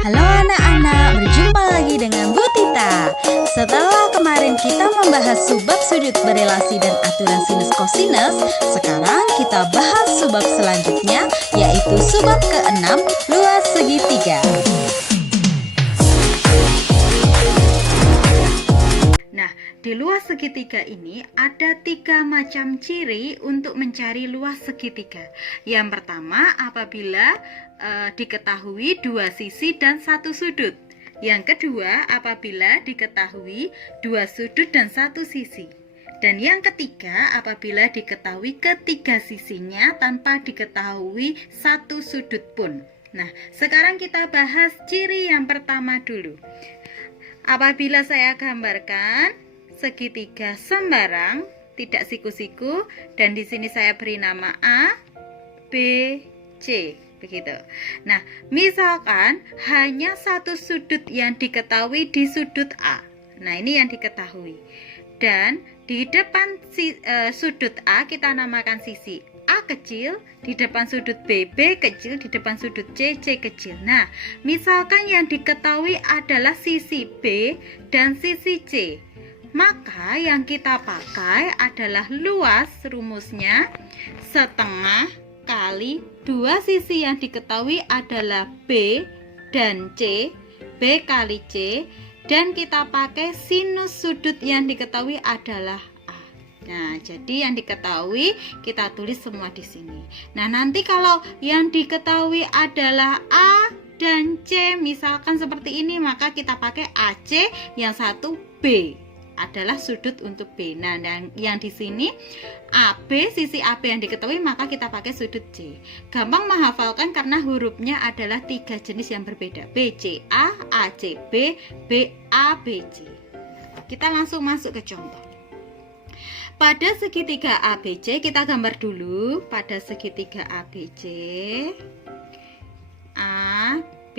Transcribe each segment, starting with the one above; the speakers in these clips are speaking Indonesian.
Halo anak-anak, berjumpa lagi dengan Bu Tita. Setelah kemarin kita membahas subbab sudut berelasi dan aturan sinus kosinus, sekarang kita bahas subbab selanjutnya, yaitu subbab ke-6, luas segitiga. Nah, di luas segitiga ini ada 3 macam ciri untuk mencari luas segitiga. Yang pertama, apabila diketahui 2 sisi dan 1 sudut. Yang kedua, apabila diketahui 2 sudut dan 1 sisi. Dan yang ketiga, apabila diketahui ketiga sisinya tanpa diketahui 1 sudut pun. Nah, sekarang kita bahas ciri yang pertama dulu. Apabila saya gambarkan segitiga sembarang, tidak siku-siku, dan di sini saya beri nama A, B, C, begitu. Nah, misalkan hanya 1 sudut yang diketahui di sudut A. Nah, ini yang diketahui. Dan di depan sudut A kita namakan sisi A kecil, di depan sudut B, B kecil, di depan sudut C, C kecil. Nah, misalkan yang diketahui adalah sisi B dan sisi C, maka yang kita pakai adalah luas, rumusnya setengah kali 2 sisi yang diketahui adalah B dan C, B kali C, dan kita pakai sinus sudut yang diketahui adalah A. Nah, jadi yang diketahui kita tulis semua di sini. Nah, nanti kalau yang diketahui adalah A dan C, misalkan seperti ini, maka kita pakai AC, yang satu B adalah sudut untuk B. Nah, dan yang di sini AB, sisi AB yang diketahui, maka kita pakai sudut C. Gampang menghafalkan karena hurufnya adalah 3 jenis yang berbeda. BCA, ACB, BABC. Kita langsung masuk ke contoh. Pada segitiga ABC kita gambar dulu. Pada segitiga ABC, A, B,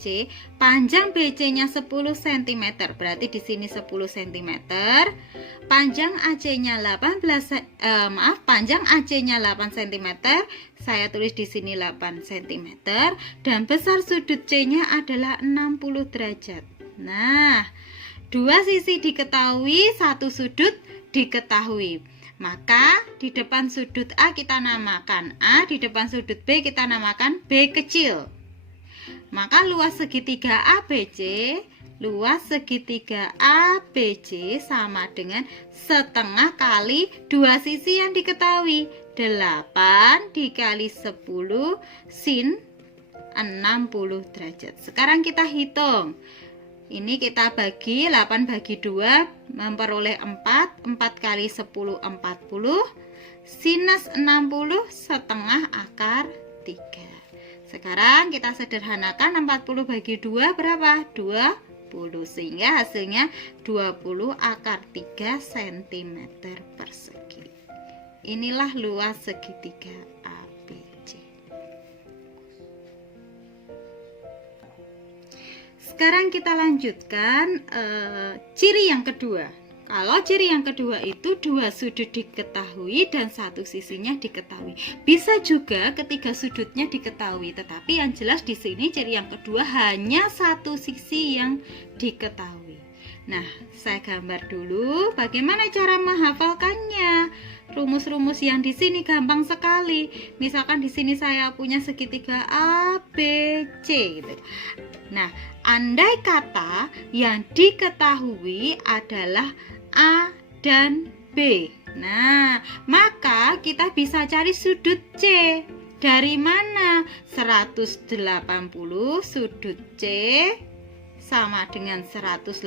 C, panjang BC-nya 10 cm, berarti di sini 10 cm. Panjang AC-nya panjang AC-nya 8 cm. Saya tulis di sini 8 cm, dan besar sudut C-nya adalah 60 derajat. Nah, 2 sisi diketahui, 1 sudut diketahui. Maka di depan sudut A kita namakan A, di depan sudut B kita namakan B kecil. Maka luas segitiga ABC sama dengan setengah kali 2 sisi yang diketahui. 8 dikali 10 sin 60 derajat. Sekarang kita hitung. Ini kita bagi 8 bagi 2 memperoleh 4. 4 kali 10 40. Sinus 60 setengah akar 3. Sekarang kita sederhanakan, 40 bagi 2 berapa? 20, sehingga hasilnya 20 akar 3 cm persegi. Inilah luas segitiga ABC. Sekarang kita lanjutkan ciri yang kedua. Kalau ciri yang kedua itu 2 sudut diketahui dan 1 sisinya diketahui. Bisa juga ketiga sudutnya diketahui, tetapi yang jelas di sini ciri yang kedua hanya 1 sisi yang diketahui. Nah, saya gambar dulu bagaimana cara menghafalkannya. Rumus-rumus yang di sini gampang sekali. Misalkan di sini saya punya segitiga A, B, C gitu. Nah, andai kata yang diketahui adalah A dan B. Nah, maka kita bisa cari sudut C. Dari mana? 180 sudut C sama dengan 180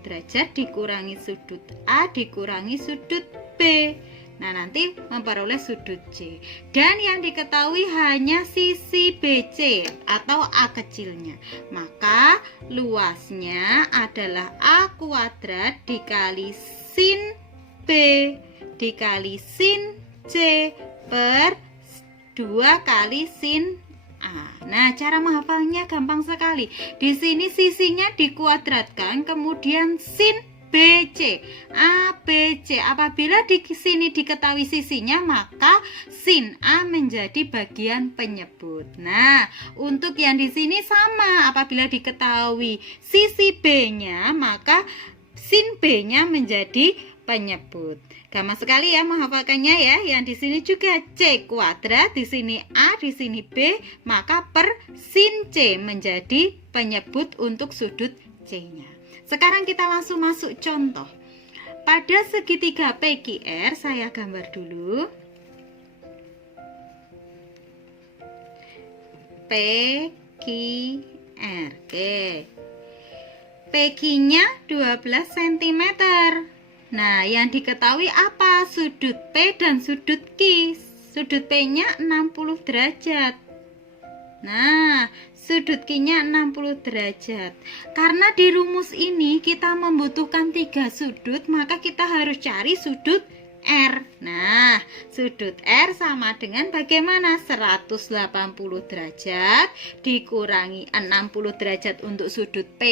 derajat dikurangi sudut A dikurangi sudut B. Nah, nanti memperoleh sudut C. Dan yang diketahui hanya sisi BC atau A kecilnya. Maka luasnya adalah A kuadrat dikali sin B dikali sin C per 2 kali sin A. Nah, cara menghafalnya gampang sekali. Di sini sisinya dikuadratkan, kemudian sin ABC. ABC. Apabila di sini diketahui sisinya, maka sin A menjadi bagian penyebut. Nah, untuk yang di sini sama. Apabila diketahui sisi B-nya, maka sin B-nya menjadi penyebut. Gampang sekali ya menghafalkannya ya. Yang di sini juga C kuadrat, di sini A, di sini B, maka per sin C menjadi penyebut untuk sudut C-nya. Sekarang kita langsung masuk contoh. Pada segitiga PQR, saya gambar dulu. PQR. Oke. PQ-nya 12 cm. Nah, yang diketahui apa? Sudut P dan sudut Q. Sudut P-nya 60 derajat. Nah, sudut Q-nya 60 derajat. Karena di rumus ini kita membutuhkan 3 sudut, maka kita harus cari sudut R. Nah, sudut R sama dengan bagaimana? 180 derajat dikurangi 60 derajat untuk sudut P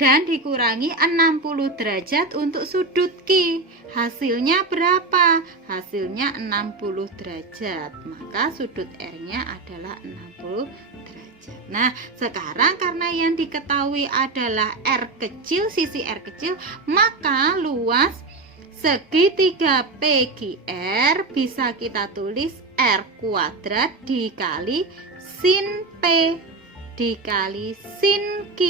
dan dikurangi 60 derajat untuk sudut Q. Hasilnya berapa? Hasilnya 60 derajat. Maka sudut R-nya adalah 60 derajat. Nah, sekarang karena yang diketahui adalah R kecil, sisi R kecil, maka luas segitiga PQR bisa kita tulis R kuadrat dikali sin P dikali sin Q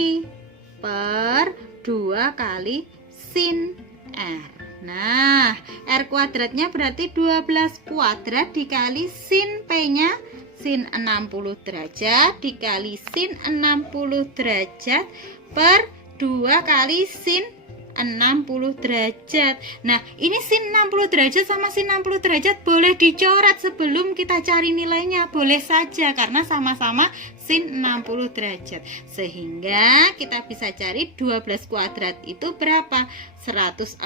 per 2 kali sin R. Nah, R kuadratnya berarti 12 kuadrat dikali sin P-nya sin 60 derajat dikali sin 60 derajat per 2 kali sin 60 derajat. Nah, ini sin 60 derajat sama sin 60 derajat boleh dicoret sebelum kita cari nilainya. Boleh saja karena sama-sama sin 60 derajat. Sehingga kita bisa cari 12 kuadrat itu berapa? 144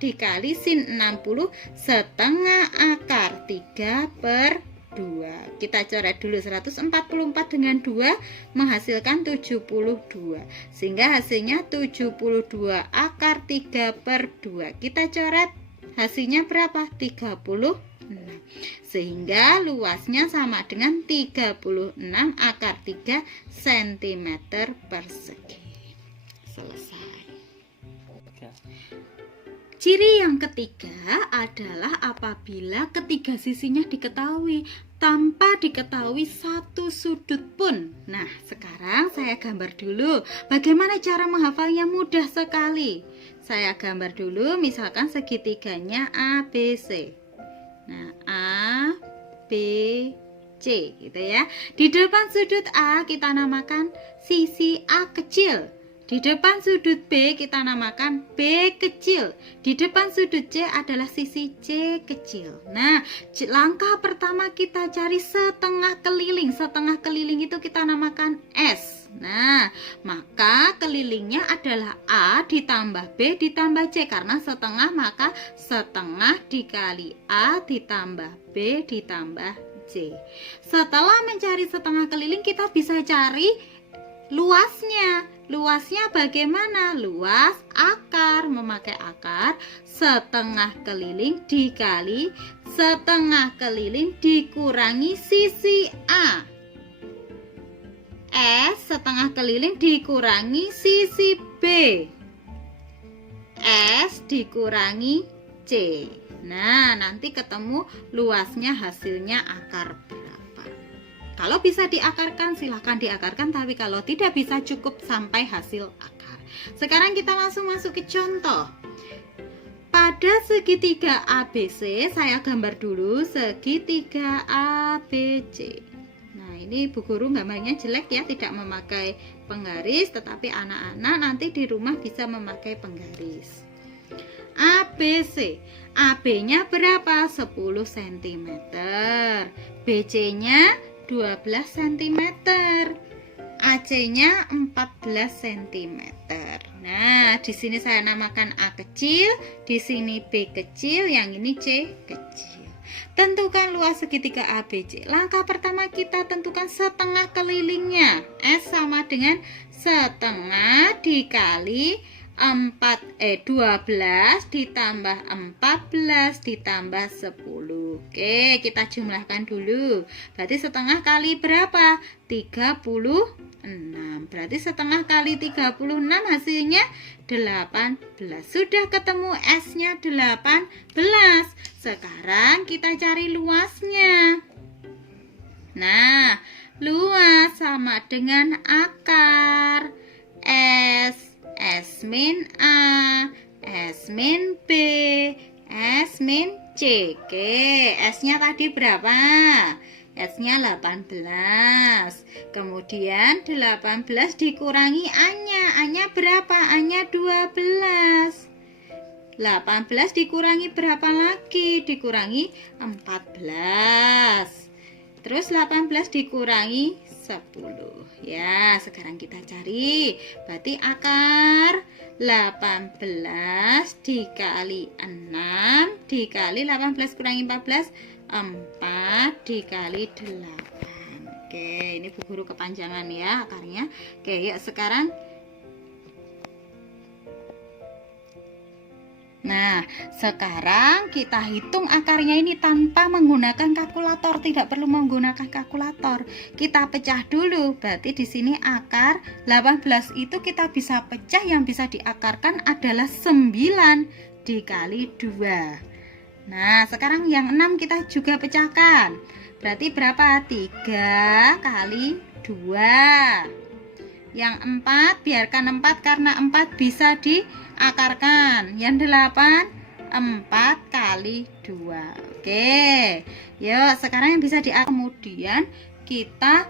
dikali sin 60 setengah akar 3 per 2. Kita coret dulu 144 dengan 2 menghasilkan 72. Sehingga hasilnya 72 akar 3 per 2. Kita coret hasilnya berapa? 36. Sehingga luasnya sama dengan 36 akar 3 cm persegi. Selesai. Ciri yang ketiga adalah apabila ketiga sisinya diketahui tanpa diketahui satu sudut pun. Nah, sekarang saya gambar dulu. Bagaimana cara menghafalnya? Mudah sekali. Saya gambar dulu, misalkan segitiganya ABC. Nah, A, B, C gitu ya. Di depan sudut A kita namakan sisi A kecil. Di depan sudut B kita namakan B kecil. Di depan sudut C adalah sisi C kecil. Nah, langkah pertama kita cari setengah keliling. Setengah keliling itu kita namakan S. Nah, maka kelilingnya adalah A ditambah B ditambah C. Karena setengah, maka setengah dikali A ditambah B ditambah C. Setelah mencari setengah keliling, kita bisa cari luasnya. Luasnya bagaimana? Luas akar, memakai akar setengah keliling dikali setengah keliling dikurangi sisi A. S setengah keliling dikurangi sisi B. S dikurangi C. Nah, nanti ketemu luasnya, hasilnya akar berapa. Kalau bisa diakarkan, silahkan diakarkan. Tapi kalau tidak bisa, cukup sampai hasil akar. Sekarang kita langsung masuk ke contoh. Pada segitiga ABC, saya gambar dulu segitiga ABC. Nah, ini Bu Guru gambarnya jelek ya, tidak memakai penggaris. Tetapi anak-anak nanti di rumah bisa memakai penggaris. ABC, AB-nya berapa? 10 cm. BC-nya 12 cm, AC-nya 14 cm. Nah, di sini saya namakan A kecil, di sini B kecil, yang ini C kecil. Tentukan luas segitiga ABC. Langkah pertama kita tentukan setengah kelilingnya. S sama dengan setengah dikali 12 ditambah 14 ditambah 10. Oke, kita jumlahkan dulu. Berarti setengah kali berapa? 36. Berarti setengah kali 36 hasilnya 18. Sudah ketemu S-nya 18. Sekarang kita cari luasnya. Nah, luas sama dengan akar S min A, S min B, S min C. Oke, S-nya tadi berapa? S-nya 18. Kemudian 18 dikurangi A-nya. A-nya berapa? A-nya 12. 18 dikurangi berapa lagi? Dikurangi 14. Terus 18 dikurangi 10. Ya, sekarang kita cari. Berarti akar 18 dikali 6 dikali 18 kurangi 14, 4 dikali 8. Oke, ini Bu Guru kepanjangan ya akarnya. Oke, yuk sekarang. Nah, sekarang kita hitung akarnya ini tanpa menggunakan kalkulator, tidak perlu menggunakan kalkulator. Kita pecah dulu. Berarti di sini akar 18 itu kita bisa pecah, yang bisa diakarkan adalah 9 dikali 2. Nah, sekarang yang 6 kita juga pecahkan. Berarti berapa? 3 kali 2. Yang 4 biarkan 4 karena 4 bisa diakarkan. Yang 8 4 kali 2. Oke. Yuk, sekarang yang bisa diakarkan. Kemudian kita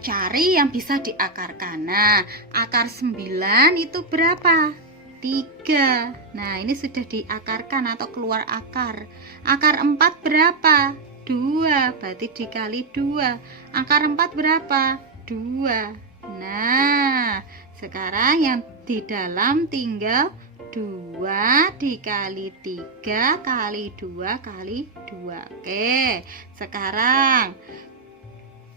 cari yang bisa diakarkan. Nah, akar 9 itu berapa? 3. Nah, ini sudah diakarkan atau keluar akar. Akar 4 berapa? 2. Berarti dikali 2. Akar 4 berapa? 2. Nah, sekarang yang di dalam tinggal 2 dikali 3 kali 2 kali 2. Oke, sekarang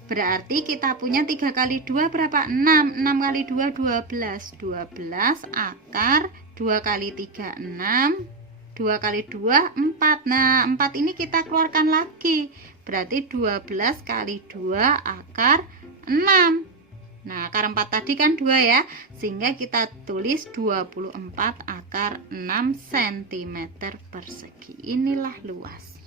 berarti kita punya 3 kali 2 berapa? 6. 6 kali 2, 12. 12 akar 2 kali 3, 6. 2 kali 2, 4. Nah, 4 ini kita keluarkan lagi. Berarti 12 kali 2 akar 6. Nah, akar 4 tadi kan 2 ya, sehingga kita tulis 24 akar 6 cm persegi. Inilah luas.